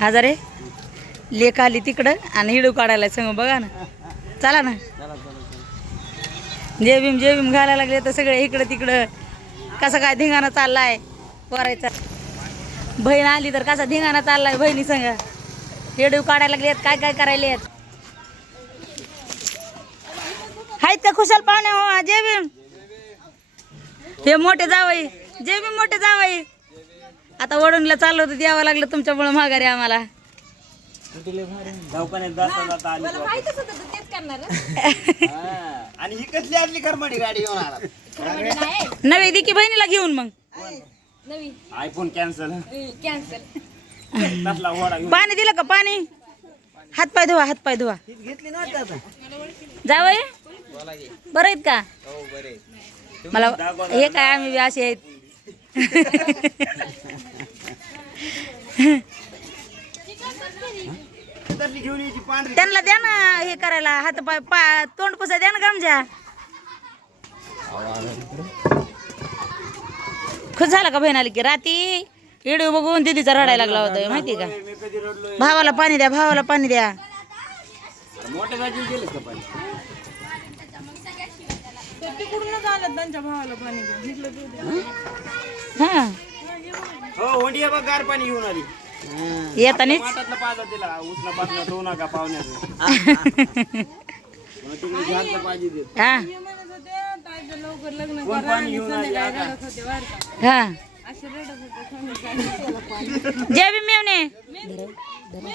हजारे लेख आली तिकडं आणि हिडू काढायला सांग बघा ना. चला ना. जय भीम घालायला लागले तर सगळे इकडं तिकडं कसा काय धिंगाणा चाललाय पोरायचा. बहीण आली तर कसा धिंगाणा चाललाय बहिणी संग. हिडू काढायला लागलेत काय काय करायलेत. आहेत का खुशाल पाहुणे हो. जय भीम. हे मोठे जावई. जय भीम मोठे जावई. आता वडूनला चाललं होतं द्यावं लागलं तुमच्यामुळे माघारी आम्हाला. आणि ही कसली आणली करमाडी गाडी घेऊन आला. नवी दिकी बहिणीला घेऊन मग आयफोन कॅन्सल. पाणी दिलं का पाणी. हातपाय धुवा हातपाय धुवा. घेतली नव्हती आता जावई बरं आहेत का. मला हे काय आम्ही बी असे आहेत. त्यांना द्या ना हे करायला हात पाय तोंड पुसाय द्या ना गमजा. खुश झाला का बहीण आली की. राती व्हिडिओ बघून दीदीचा रडायला लागला होता माहिती का. भावाला पाणी द्या भावाला पाणी द्या. मोठ्या गाडी गेले का पाणी. हा हो होंडी बघ गार पाणी घेऊन आली. येतानीच वाटातला पाजा दिला उसला पाजला ठेवू नका पाहुण्याचं. तिकडे झाडलं पाहिजे ते. हा कोण पाणी घेऊन आली आता. हा जय भीम मेवणे. हे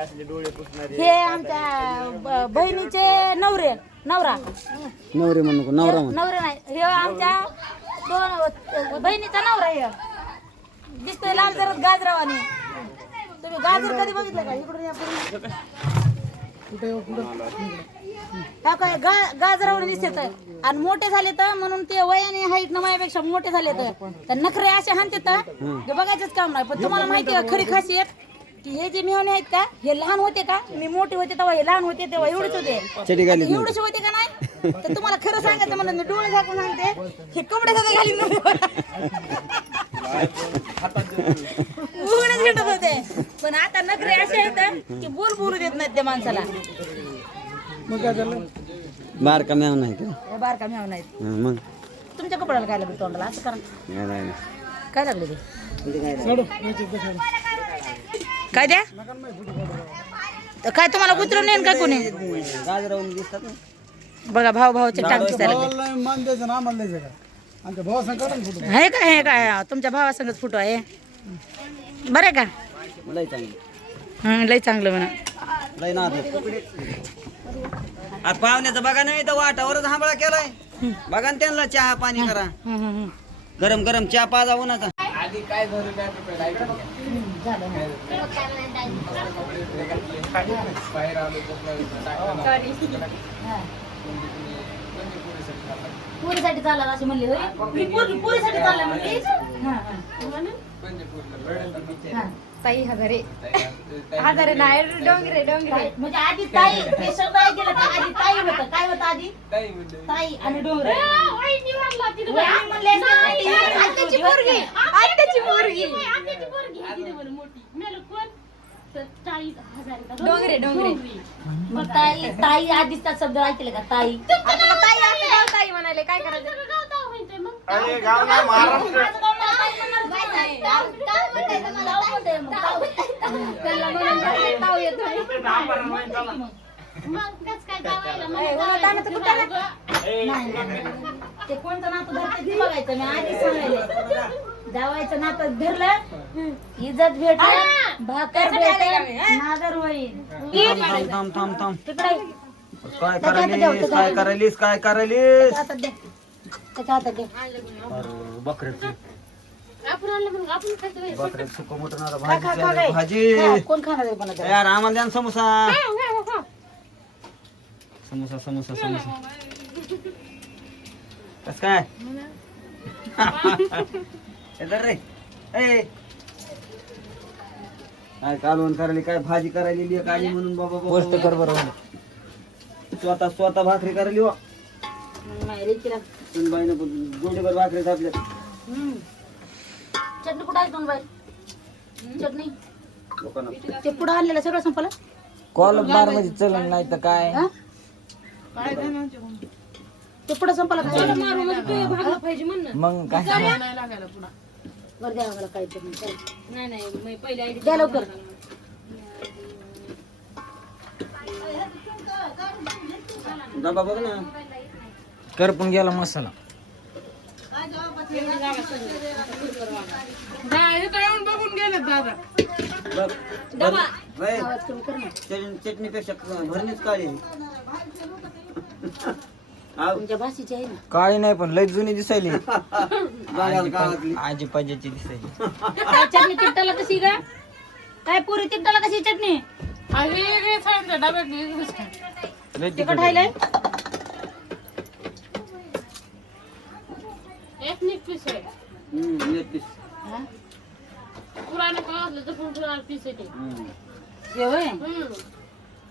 असले डोळे पुसणारे. हे आमच्या बहिणीचे नवरा नवरे म्हणू नवरा नवरे नाही. हे आमच्या दोन बहिणीचा नवरा. हे दिसतोय लाल जरात गाजरावाने. तुम्ही गाजर कधी बघितलं का. इकडून या हा काय गाजरावर दिसत. आणि मोठे झाले तर म्हणून ते वयाने हाईट न माझ्यापेक्षा मोठे झाले तर नखरे असे हाणतात ते बघायचंच काम नाही. पण तुम्हाला माहिती आहे खरी खासियत की हे जे मेहणे आहेत का हे लहान होते का. मी मोठे होते तेव्हा हे लहान होते तेव्हा एवढेच होते. एवढेच होते का नाही तर तुम्हाला खरं सांगायचं म्हणलं मी डोळे झाकून सांगते हे कपडे सगळे घालून उघडच भेटत होते. पण आता नखरे असे आहेत की बोलू देत नाहीत त्या माणसाला. बारका मेव नाही का. बारका मेव नाहीत. मग तुमच्या कपड्याला काय लागलं तोंडाला असं करा. काय लागले ते काय द्या काय तुम्हाला उतरवून येईन का कोणी. गाजरावून दिसतात ना. बघा भावाचे टाक दिसायला आहे का. हे काय तुमच्या भावासंगच फोटो आहे बरं का. लय चांगलं. लय चांगलं म्हणा. लय नाद. आज पाहुण्याचं बघा नाही तर वाटावरच हांबळा केलाय. बघा ना त्यांना चहा पाणी करा. गरम गरम चहा पाजा उन्हाचा. आधी काय पुरीसाठी चालला अशी म्हणली होय. पुरीसाठी चालला म्हणली. ताई हजारे नाही डोंगरे म्हणजे आधी ताई हे शब्द ऐकलं का. आधी ताई होतं काय होतं आधी ताई आणि डोंगरे. डोंगरे मग ताई आधीचा शब्द ऐकलं का. ताई ताई म्हणाले काय करायचं. ते कोणतं नातं धरते ते बघायचं. मी आधीच सांगायला जावायचं नातं धरलं इज्जत भेटल भाकर भेटेल नादर होईल. काय करायलीस त्याच्या हातात दे. बकऱ्याची सुक मटण खा, भाजी. कोण खाणार आहे पण यार आम्हाला द्या ना समोसा. समोसा समोसा समोसा कस काय रे. काय कालवण करायली काय भाजी करायली काय म्हणून बाबा गोष्ट कर बरोबर. स्वतः भाकरी करायली वा. नाही रे तिला बाईनं जोडीभर भाकरी थापल्या. चटणी कुठं आहे बाई चटणी लोकांना ते पुढं आणलेलं सगळं संपलं कॉल बार मध्ये चलन नाही तर काय हा? ते पुढं संपलं का मग काय बरं द्या आम्हाला काहीतरी द्या लवकर डबा बघ ना करपून गेला मसाला बघ डबा. बाई, आवाज कमी कर ना चटणीपेक्षा भरणीच काळी आहे. आव, तुमच्या भाषेची आहे ना काळी नाही पण लय जुनी दिसायली बघायला गावातली. आजी पाजाची दिसायली काय चटणी तिखटाला कशी का काय पुरी तिखटाला कशी चटणी लय तिखट राहिलंय नीट दिस. हा? हम्म. हे होय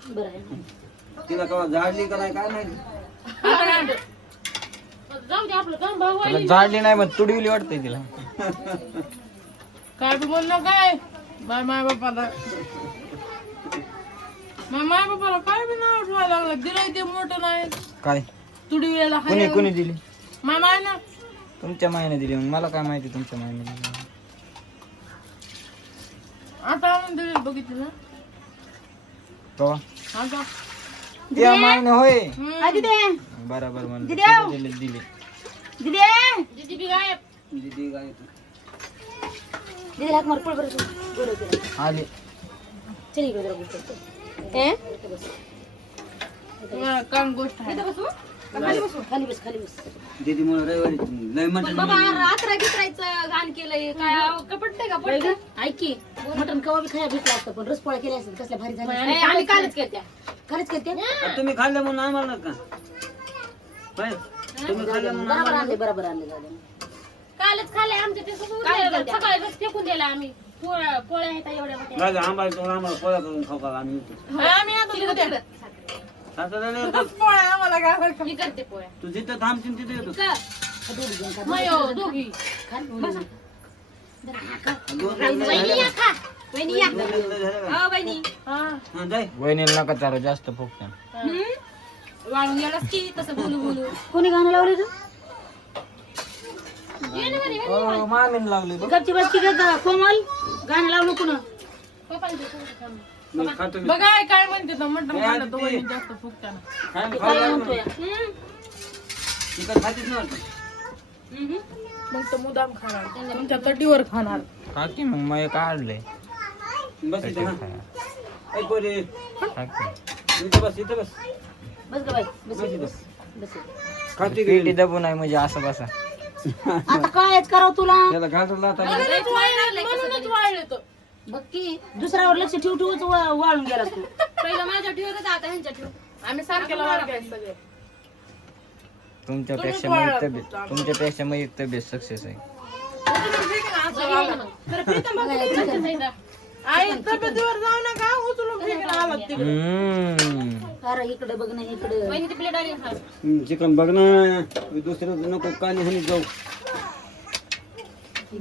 बरं आहे तिला कवा झाडली का नाही काय माहिती. त्याला जाडली नाही पण तुडविली वाटते तिला काय बी बोललो काय माय बापाला माय बापाला काय बी नाव ठेवायला लागलं दिलंय ते मोठं नाही काय तुडी वेळेला कुणी कुणी दिली माय माय ना तुमच्या मायने दिली मग मला काय माहिती तुमच्या मायने दिली आता आणून दिली बघितली ना कवा आता त्या मायने होय आधी दे बरोबर म्हणलं दिद्याव. दिले दिले दिदी दीदी बी गायब दीदी काय तू. दिदी हाक मार पळ बरं तू. बोलव तिला. आले चल इकडे जरा बोलतो. मला काम गोष्ट आहे खाली बस खाली बस दीदी मुळे रविवारी लय मटण बाई गं, ऐक की मटण कवा बी खाया भेटलं असतं पण रस पोळ्या केल्या असतात कसल्या भारी झाल्या आम्ही कालच केल्या खरंच करते तुम्ही खाल्लं म्हणून आम्हाला का बाई, तुम्ही खाल्लं म्हणून बरोबर आणले झाले कालच खाल्ले आमच्या ते सकाळी बस फेकून दिला आम्ही पोळ्या आहेत एवढ्या मोठ्या. नाही का, आम्हाला पोळ्या करून खाऊ का आम्ही येतो. आम्ही आता उद्या सासऱ्याला नाही येत. पोळ्या आम्हाला घालायला मी करते पोळ्या तू जिथं थांबशील तिथे येतो. मयो दोघी दोन लग्न झाले का? हा हा, जाय. वहिनीला नका चालू जास्त फुकत्या वाळून गेलास की तसं बोलू बोलू कोणी गाणं लावले ग मामीने लागली बघ गपची बस की ग कोमल गाणं लावलं पुन्हा मी खातो मी. बघा काय म्हणते तर मटण खाल्लं तर वहिनी जास्त फुकताना काय ते खाऊ काय लागलो. म्हणतोय चिकन खातीच ना वाटतं. मग तर मुदाम खाणार तुमच्या तटीवर खाणार काकी मग मग काढलंय बस इथं हा. ऐ पोरी, काकी इथं बस इथं बस बस ग बाई बस बस इथं. बस खाती पेटी गेली. दबून आहे म्हणजे असं बसा आता कायच करावं तुला त्याला घालून लावता ना. म्हणूनच वाळले तो बघ की दुसऱ्यावर लक्ष ठेवू ठेवूच वाळून गेला तू पहिलं माझ्या ठेवत आता ह्यांच्या ठेव आम्ही सारख्याला वाळायचं सगळे तुमच्यापेक्षा मग तब्येत तुमच्यापेक्षा मग एक तब्येत सक्सेस आहे आई तब्येतीवर जाऊ नका उचलून फेकून आलात तिकडे अरे इकडे बघ ना इकडे चिकन बघ ना दुसरं नको काली हानी जाऊ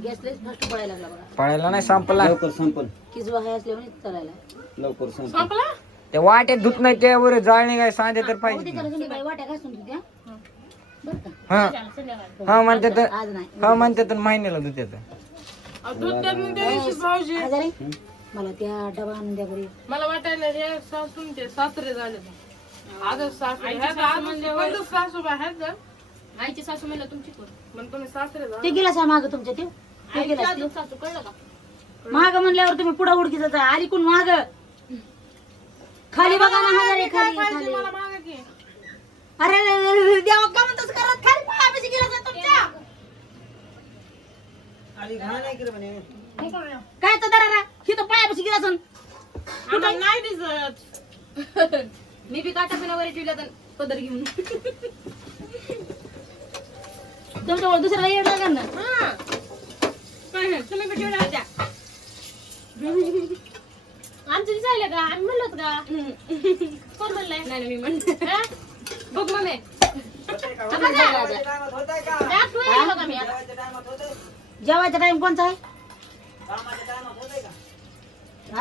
गॅस लयच फास्ट पडायला लागला बघा पळायला नाही संपला लवकर संपल किजवा हाय असल्यामुळे चालायला लवकर संपल संपला त्या वाट्यात धुत नाही त्यावर जाळणे काय सांधे तर पाहिजे त्याला तुम्ही बाई वाट्या घासून तुझ्या बरं का हा हा म्हणते तर आज नाही हा म्हणते तर महिन्याला धुत्यात दूध त्यांनी द्यायची भाऊजी आजारी मला त्या डबा आणून द्या बरी मला वाटायला हे सासून ते सासरे झाले आता सासरे म्हणजे सासूबाई आहेत का आईची सासू म्हणलं तुमची कोण मग तुम्ही सासरे झाले ते गेला सा माग तुमच्या ते गेला सासू कळलं का माग म्हणल्यावर तुम्ही पुढे उडकी जाता आली कोण माग खाली बघा ना हजारे खाली खाली मला मागा की अरे अरे, देवा का म्हणतोस करत खाली पायापाशी गेला जा तुमच्या आणि घाण आहे की रे म्हणे. काय तर दरारा ही तर पायापाशी गेला सण आम्हाला नाही दिसत मी बी काटा पिना वरी ठेवला तर पदर घेऊन तुमच्या दुसऱ्याला येड लागा ना हा काय नाही, तुम्ही बी ठेवल्या होत्या आमचं दिसायला का आम्ही म्हणलोत का कोण म्हणलंय नाही मी म्हणलं बघ मग जेवायच्या टायमात होतंय का? जेवायचा टाइम कोणता आहे हा,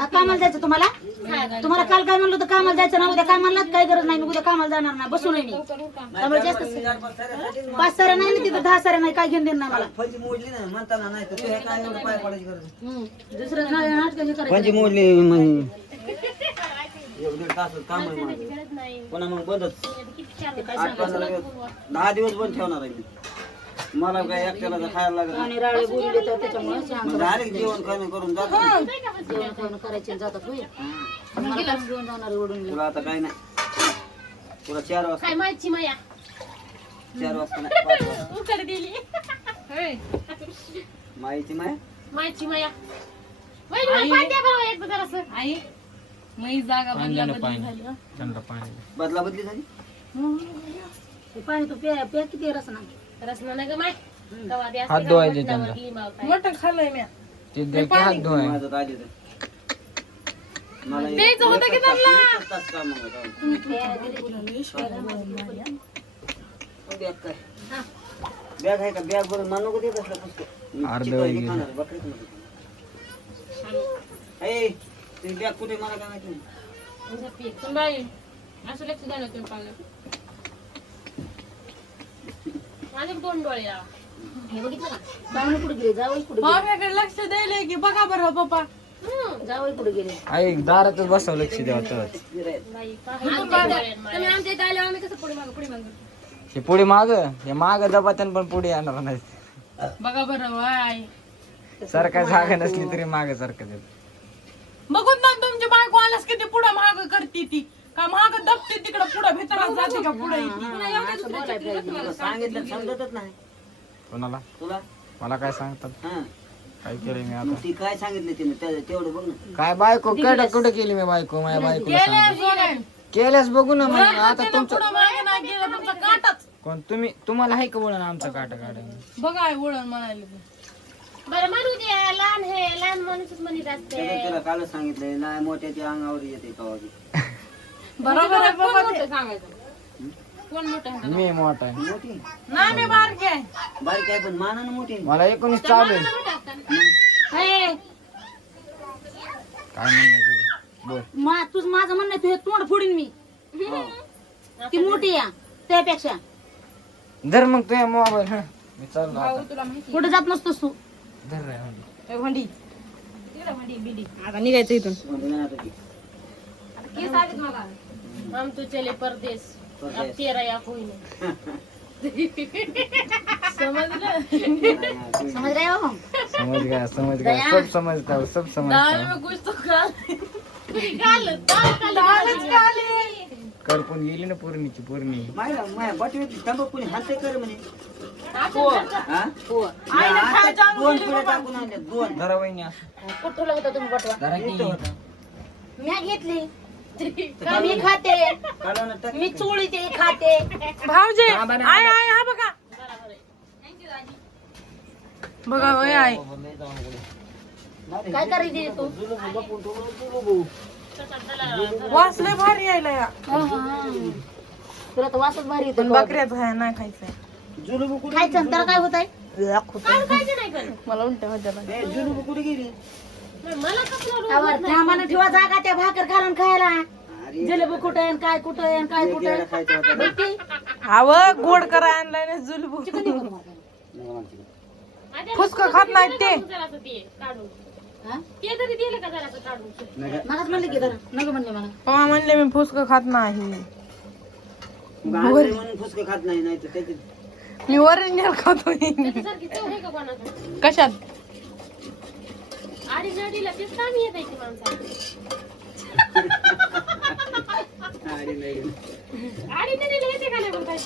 कामाला जायचं तुम्हाला तुम्हाला काल काय म्हणलं होतं कामाला जायचं ना उद्या काय म्हणलात काही गरज नाही मी उद्या कामाला जाणार नाही बसून आहे मी त्यामुळे जास्त 5 साऱ्या नाही ना तिथं 10 साऱ्या नाही काय घेऊन देणार नाही मला फंजी मोडली ना म्हणताना नाही तर तुझ्या काय एवढं पाय पडायची गरज दुसरं नाटक हे करायचं फंजी मोडली म्हणजे 1-1.5 तास काम आहे माझं पुन्हा मग बंदच 8-15 दिवस 10 दिवस बंद ठेवणार आहे मी मला काय एकट्याला तर खायला लागत नाही. आणि राळे बोलून देतात त्याच्यामुळे मग डायरेक्ट जेवण खाणं करून जातो ना. जेवण खावणं करायचे आणि जातात होय मला काय घेऊन जाणार ओढून तुला आता काय नाही तुला 4 वाजता काय माहिती माया 4 वाजता नाही 5 वाजता उकड दिली माईची माया माहिती माया वहिनी मला पाणी द्या बरं एक जरासं. आई मी जागा बदला बदली पाणी झाली हं. त्यांना पाणी बदला बदली झाली ते पाणी तू प्या प्या किती रस ना रसना नाही ग माय कवा द्या हात धुवायचे त्यांना मटण खाल्लंय मी ते दे की हात धुवाय माझं तर आधीच आहे. मला द्यायचं होतं की त्यांना? एकच तास काम होतं. बॅग काय बॅग आहे का बॅग भरून मान नको देत असलं पुस्तक मी अर्ध चिकन हे वेगळी. खाणार, बकरीच नको. ए, तुझी बॅग कुठे मला काय माहिती नाही. पण बाई असं लक्ष द्या ना तुम्ही पाहिलं माझे 2 डोळे या. हे बघितलं का जावई कुठे गेले जावई कुठे गेले माझ्याकडे लक्ष द्यायला की बघा बरं पप्पा जावई कुठे गेले आई दारातच बसावं लक्ष द्यावं तर बाई तुम्ही आमच्या इथे आले आम्ही कसं पुढे मागं हे पुढे माग हे माग दबात्यान पण पुढे येणार नाही बघा बरं वाय सरकार जागा नसली तरी माग सारखं बघून ना तुमची बायको आल्यास किती पुढं महाग करते ती का महाग दबते तिकडं पुढं भितरात जाते का पुढे असं बोलायला पाहिजे तुला सांगितलं समजतच नाही कोणाला तुला मला काय सांगतात हा काय केलं मी मग आता ती काय सांगितलं तिने तेवढं बघ ना काय बायको कुठं केली मी बायको माझ्या बायकोला सांगितलं. केल्यास बघू ना मग आता तुमचं पुढं मागे नाही गेलं तुमचा काटाच कोण तुम्हाला आहे का वळण आमचा काटा काढायला बघा आई वळण म्हणाले बरं म्हणू द्या लहान माणूसच म्हणत असते त्याला तिला कालच सांगितलंय नाही मोठ्याच्या अंगावर येते का बरोबर आहे बाबा ते. सांगायचं कोण मोठं आहे? मी मोठा आहे मोठी नाही मी बारकी आहे बारीक आहे पण मानानं मोठी आहे. मला 19 चालू आहे हे, काय म्हणणं तुझं बोल तुझ माझं म्हणणं आहे, तू हे तोंड फोडीन मी हो. ती मोठी या त्यापेक्षा धर मग तुझ्या मोबाईल मी चाललो आता कुठे जात नसतोस तू धर रे हंडी. भांडी आता निघायचं इथून म्हणजे नाही आता ती. हम तो चले परदेश अब तेरा या कोई नहीं समजलं समज रहे हो समझ गया सब समझता हूँ सब समझता दाल हूँ में कुछ तो खा करपून गेली ना पूर्णी माया बटवीत तंबाखू हाते कर म्हणे हा? हो आता 2 पुढे टाकून आणले 2 धरा वहिनी असं कुठं होता तुम्ही बटवा धरा की मी घेतली मी खाते काढा टाक मी चोळी ते खाते भाऊजे आय आय हा बघा बघा होय आय काय करायचे तू वासले भारी यायला या तुला तर वासच भारी पण येतो बकऱ्याचं आहे नाही खायचंय जुलूबू कुठे खायचं तर काय होत आहे खायचं नाही पण मला उलट्या होत्या ए, जुलूबू कुठे गेली मला कसं त्यामानं ठेवा जागा त्या भाकर घालून खायला अरे जिलेबी कुठे आहे, काय कुठे आहे, काय एक कुठे येडा खायचा होता बघ ती. हव गोड करा आणलाय ना जुलबू फुसकं खात नाहीत ते जरासं ते काढून हा? ते तरी दिलं का जरासं काढून मलाच म्हणले की जरा नको म्हणले मला पप्पा म्हणले मी फुसकं खात नाही म्हणून फुसकं खात नाही नाही तर त्याची मी ओरिजिनल खातो सारखी चव आहे का कोणाचं कशात आडी जडीला तेच काम येत आहे की माणसाला अरे नाही आडी जडीला येते का नाही पण काय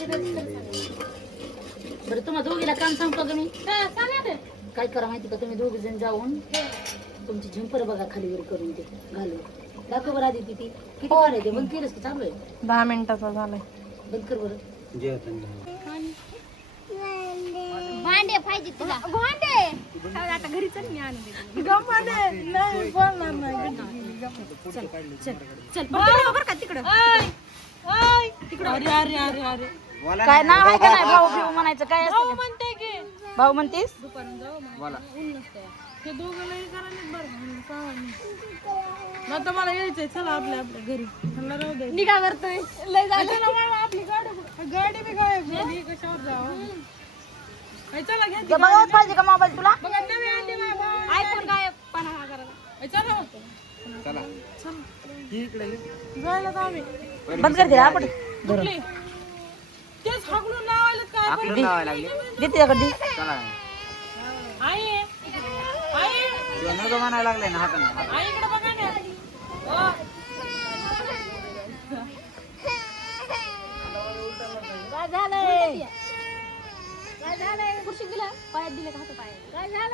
बरं तुम्हाला दोघीला काम सांगतो का मी सांगा ते काय करा माहिती का तुम्ही दोघी जण जाऊन तुमची झंपर बघा खाली वर करून ते घालून दाखव बरं आधी ती किती वाढ आहे ते बंद केलंस की चालू आहे 10 मिनिटाचा झालाय बंद कर बरं जेवताना भांडे पाहिजे तुला भांडे आता घरी चल मी आणते नाही बोलणार नाही चल बरोबर का तिकडं अरे अरे अरे अरे काय नाव आहे का नाही भाऊ भाऊ म्हणायचं काय असतं का? म्हणते की भाऊ म्हणतेस हे दोघं लई करायला बरं म्हणून सांगा मी. मग तर मला यायचंय चला आपल्या आपल्या घरी त्यांना राहू दे निघा करतोय लय झालं चला बाबा, आपली गाडी बी गायब झाली कशावर जावं चला घ्या ती बघावंच पाहिजे का मोबाईल तुला बघा नवी आणली माझ्या भावाने. आयफोन काय 50,000 चला चला ही इकडे ये. जायला तर आम्ही बंद कर दे आपण कुठली तेच हाकलून लावायला काय आपल्याला लावायला लागले दे तुझ्याकडे चला आई आई तुला नको म्हणायला लागले ना हाताने आई इकडे बघा ना काय झालंय काय झालंय खुर्शी दिला पायात दिले का हात पायात काय झालंय